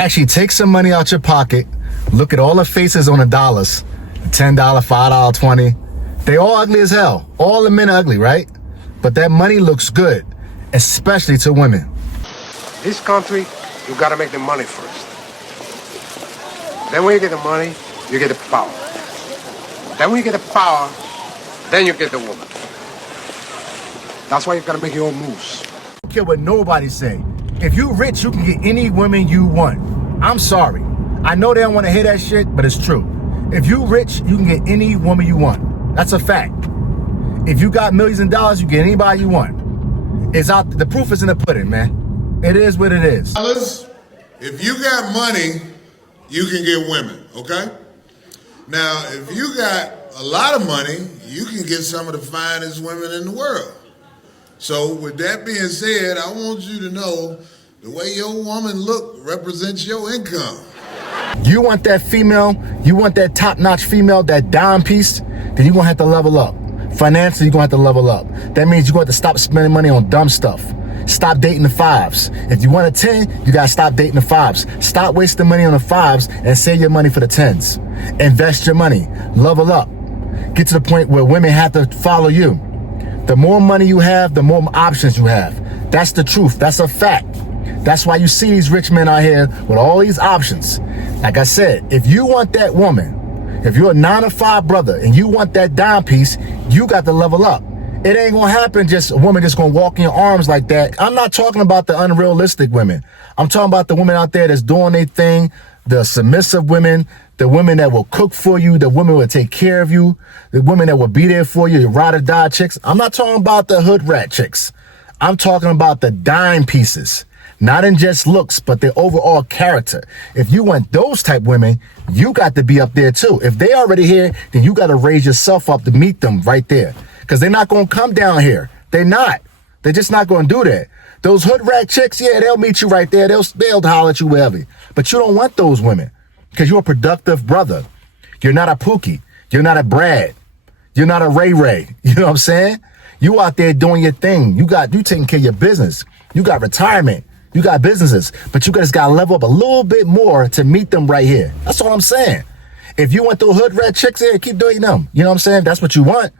Actually, take some money out your pocket. Look at all the faces on the dollars. $10, $5, $20. They all ugly as hell. All the men are ugly, right? But that money looks good, especially to women. This country, you gotta make the money first. Then when you get the money, you get the power. Then when you get the power, then you get the woman. That's why you gotta make your own moves. I don't care what nobody say. If you rich, you can get any woman you want. I'm sorry. I know they don't want to hear that shit, but it's true. If you rich, you can get any woman you want. That's a fact. If you got millions of dollars, you get anybody you want. It's out. The proof is in the pudding, man. It is what it is. Fellas, if you got money, you can get women, okay? Now, if you got a lot of money, you can get some of the finest women in the world. So with that being said, I want you to know the way your woman look represents your income. You want that female, you want that top-notch female, that dime piece, then you're gonna have to level up. Financially, you're gonna have to level up. That means you're gonna have to stop spending money on dumb stuff. Stop dating the fives. If you want a 10, you gotta stop dating the fives. Stop wasting money on the fives and save your money for the 10s. Invest your money, level up. Get to the point where women have to follow you. The more money you have, the more options you have. That's the truth, that's a fact. That's why you see these rich men out here with all these options. Like I said, if you want that woman, if you're a 9-to-5 brother and you want that dime piece, you got to level up. It ain't gonna happen just a woman just gonna walk in your arms like that. I'm not talking about the unrealistic women. I'm talking about the women out there that's doing their thing, the submissive women, the women that will cook for you, the women will take care of you, the women that will be there for you, the ride or die chicks. I'm not talking about the hood rat chicks. I'm talking about the dime pieces. Not in just looks, but their overall character. If you want those type women, you got to be up there too. If they already here, then you got to raise yourself up to meet them right there. Because they're not going to come down here. They're not. They're just not going to do that. Those hood rat chicks, yeah, they'll meet you right there. They'll holler at you wherever. But you don't want those women because you're a productive brother. You're not a Pookie. You're not a Brad. You're not a Ray Ray. You know what I'm saying? You out there doing your thing. You taking care of your business. You got retirement. You got businesses, but you just got to level up a little bit more to meet them right here. That's all I'm saying. If you want those hood rat chicks here, keep doing them. You know what I'm saying? That's what you want.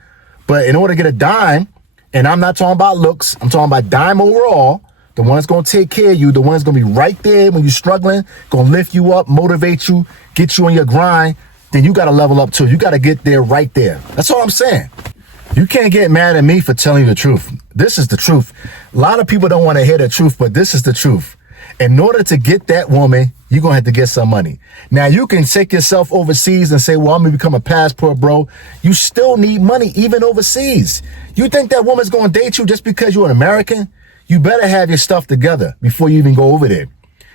But in order to get a dime, and I'm not talking about looks, I'm talking about dime overall, the one that's going to take care of you, the one that's going to be right there when you're struggling, going to lift you up, motivate you, get you on your grind, then you got to level up too. You got to get there right there. That's all I'm saying. You can't get mad at me for telling you the truth. This is the truth. A lot of people don't want to hear the truth, but this is the truth. In order to get that woman, you're going to have to get some money. Now, you can take yourself overseas and say, well, I'm going to become a passport, bro. You still need money, even overseas. You think that woman's going to date you just because you're an American? You better have your stuff together before you even go over there.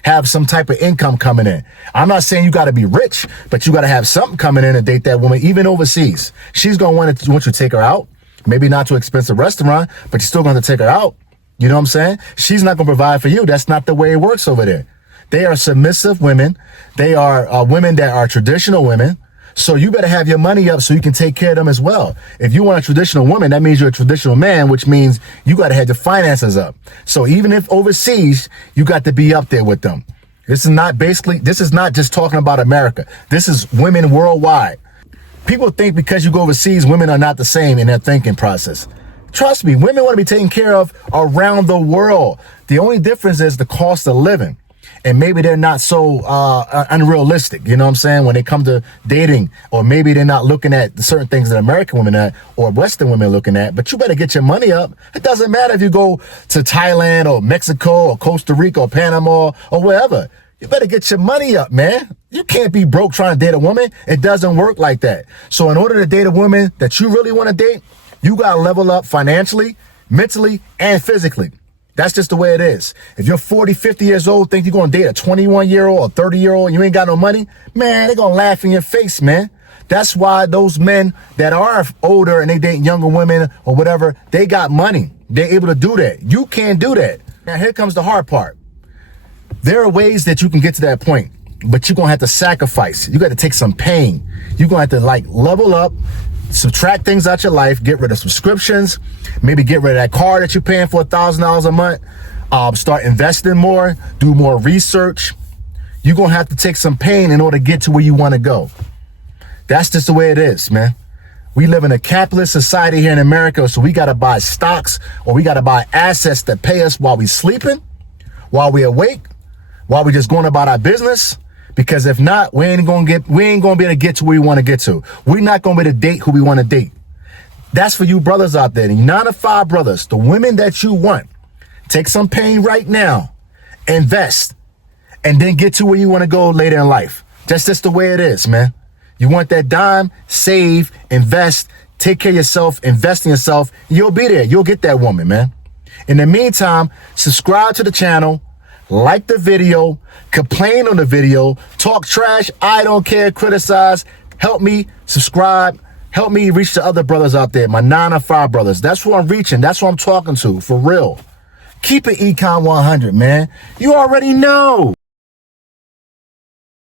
Have some type of income coming in. I'm not saying you got to be rich, but you got to have something coming in to date that woman, even overseas. She's going to want you to take her out. Maybe not to an expensive restaurant, but you're still going to take her out. You know what I'm saying? She's not going to provide for you. That's not the way it works over there. They are submissive women. They are women that are traditional women. So you better have your money up so you can take care of them as well. If you want a traditional woman, that means you're a traditional man, which means you got to have your finances up. So even if overseas, you got to be up there with them. This is not just talking about America. This is women worldwide. People think because you go overseas, women are not the same in their thinking process. Trust me, women want to be taken care of around the world. The only difference is the cost of living. And maybe they're not so unrealistic, you know what I'm saying, when they come to dating. Or maybe they're not looking at certain things that American women are or Western women are looking at. But you better get your money up. It doesn't matter if you go to Thailand or Mexico or Costa Rica or Panama or wherever. You better get your money up, man. You can't be broke trying to date a woman. It doesn't work like that. So in order to date a woman that you really want to date, you got to level up financially, mentally, and physically. That's just the way it is. If you're 40, 50 years old, think you're going to date a 21-year-old or 30-year-old, you ain't got no money, man, they're going to laugh in your face, man. That's why those men that are older and they date younger women or whatever, they got money. They're able to do that. You can't do that. Now, here comes the hard part. There are ways that you can get to that point, but you're going to have to sacrifice. You got to take some pain. You're going to have to level up, subtract things out your life, get rid of subscriptions, maybe get rid of that car that you're paying for $1,000 a month, start investing more, do more research. you're going to have to take some pain in order to get to where you want to go. That's just the way it is, man. We live in a capitalist society here in America, so we got to buy stocks or we got to buy assets that pay us while we sleeping, while we awake, while we just going about our business. Because if not, we ain't gonna be able to get to where we want to get to. We're not gonna be able to date who we want to date. That's for you brothers out there, the 9 to 5 brothers, the women that you want. Take some pain right now, invest, and then get to where you want to go later in life. That's just the way it is, man. You want that dime, save, invest, take care of yourself, invest in yourself. You'll be there. You'll get that woman, man. In the meantime, subscribe to the channel, like the video, complain on the video, talk trash, I don't care, criticize, help me subscribe, help me reach the other brothers out there, my 9 to 5 brothers. That's who I'm reaching. That's who I'm talking to, for real. Keep it Econ 100, man. You already know.